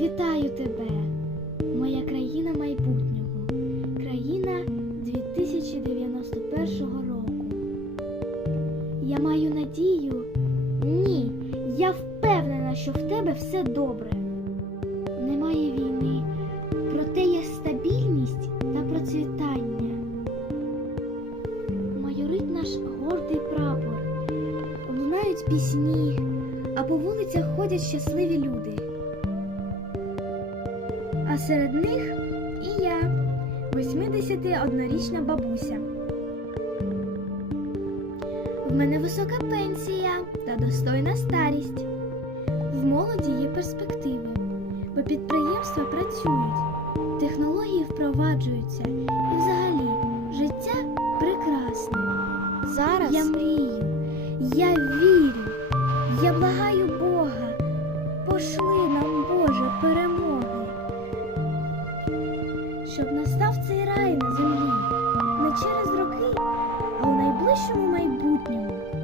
Вітаю тебе, моя країна майбутнього, країна 2091 року. Я маю надію. Ні, я впевнена, що в тебе все добре. Немає війни, проте є стабільність та процвітання. Майорить наш гордий прапор, лунають пісні, а по вулицях ходять щасливі люди. А серед них і я, 81-річна бабуся. В мене висока пенсія та достойна старість. В молоді є перспективи, бо підприємства працюють, технології впроваджуються і взагалі життя прекрасне. Зараз Я мрію, я щоб настав цей рай на землі не через роки, а у найближчому майбутньому.